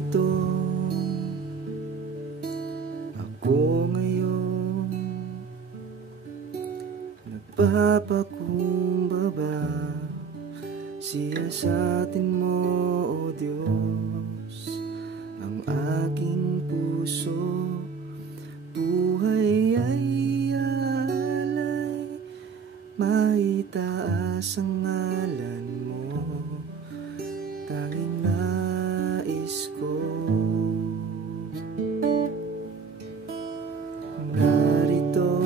narito ako ngayon, nagpapakumbaba, siyasatin mo, O Diyos, ang aking puso. Buhay ay alay, maitaas ang ngalan mo, tanging nais ko. Narito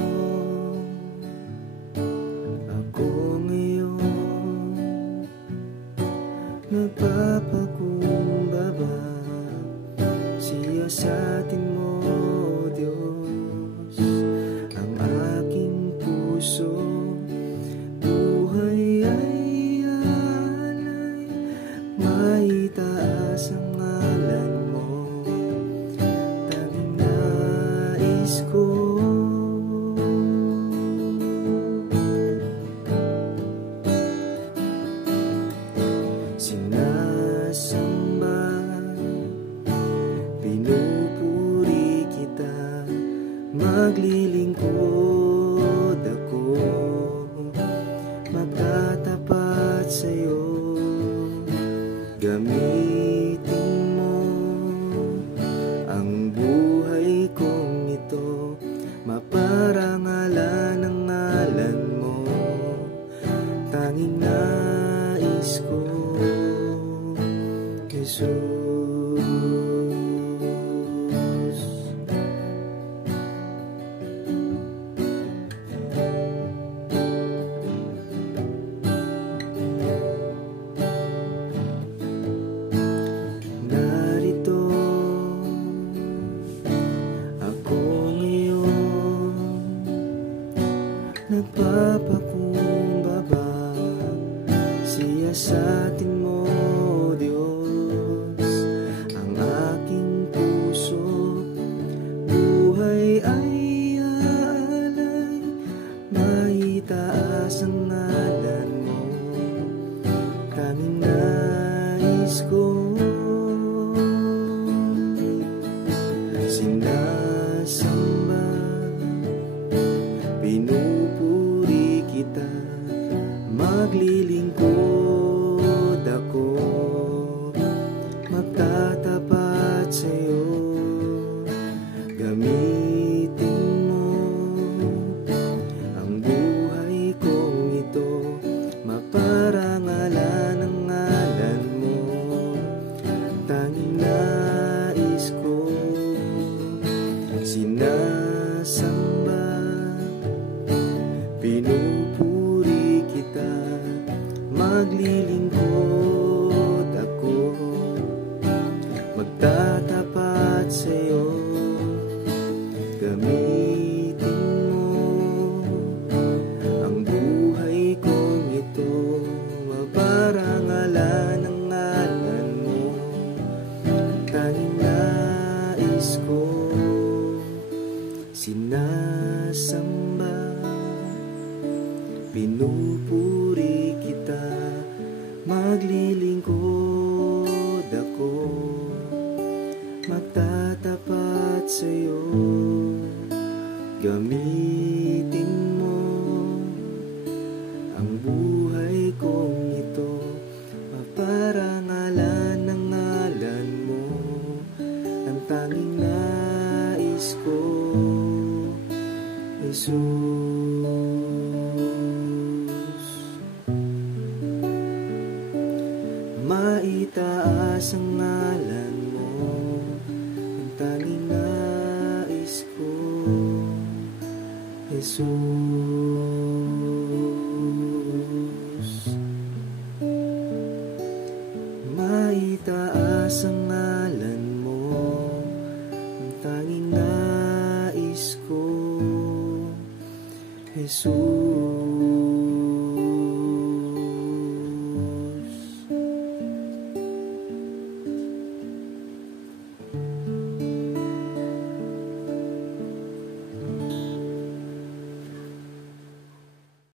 ako ngayon, nagpapakumbaba, siyasatin mo, O Diyos, ang aking puso. Buhay ay alay, maitaas ang ngalan mo, tanging nais ko. Sinasamba, pinupuri kita, maglilingkod ako, magtatapat sa'yo. Gamitin mo ang buhay kong ito, maparangalan ang ngalan mo, tanging nais ko, Jesus. Narito ako ngayon, nagpapakumbaba, siyasatin mo, O Diyos, ang aking puso. Buhay ay alay, maitaas ang ngalan mo, tanging nais ko. Sinasamba, pinupuri kita, maglilingkod ako, magtatapat sa'yo. Gamitin mo ang buhay kong ito, maparangalan ang ngalan mo, tanging nais ko. Sinasamba, pinupuri kita, maglilingkod ako, magtatapat sa'yo. Gamitin mo ang buhay kong ito, maparangalan ang ngalan mo, tanging nais ko. Sinasamba, pinupuri kita, maglilingkod ako, magtatapat sa'yo. Gamitin mo ang buhay kong ito, maparangalan ang ngalan mo, ang tanging nais ko, Jesus. Maitaas ang ngalan mo, ang tanging nais ko, Jesus. Maitaas ang ngalan mo, ang tanging nais ko, Jesus.